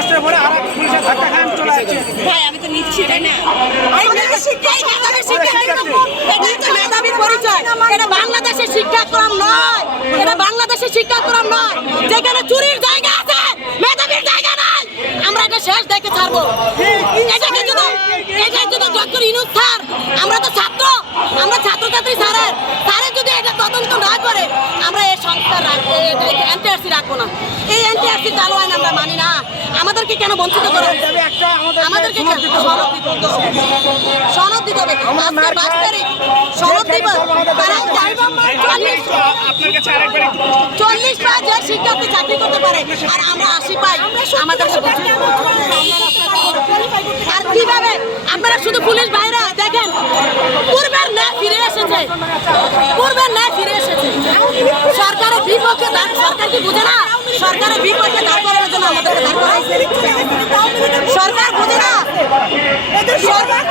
কষ্টের পরে আর পুলিশের ধাক্কা খান চলে যাচ্ছে। ভাই আমি তো নিচ্ছি তাই না, মেধাবী পরিচয়। এটা বাংলাদেশের শিক্ষাক্রম নয়, এটা বাংলাদেশের শিক্ষাক্রম নয়, যেখানে চুরির জায়গা আছে মেধাবীর জায়গা নাই। আমরা এটা শেষ দেখে ছাড়বো। এটাকে যদি ডক্টর ইউনূস স্যার, আমরা তো ছাত্র, আমরা ছাত্রছাত্রী স্যারের যদি এটা তদন্ত না করে আমরা এই সংস্কার এনটিআরসি রাখবো না। এই এনটিআরসি চালু আইন আমরা মানি না। আমাদেরকে কেন বঞ্চিত করা হচ্ছে? আমাদেরকে সনদ দিতে হবে। আজকে 22 তারিখ সনদ দিব। 40 পায় যে শিক্ষার্থী চাকরি করতে পারে আর আমরা 80 পাই। আমাদের আর কিভাবে আপনারা শুধু পুলিশ বাইরে দেখেন, পূর্বের ন্যায় ফিরে এসেছে, পূর্বের ন্যায় ফিরে এসেছে। সরকারের বিপক্ষে সরকার কি বুঝে না? সরকারের বিপক্ষে দাঁড় করানোর জন্য আমাদেরকে দাঁড় করাইছে। সরকার বুঝে না, সরকার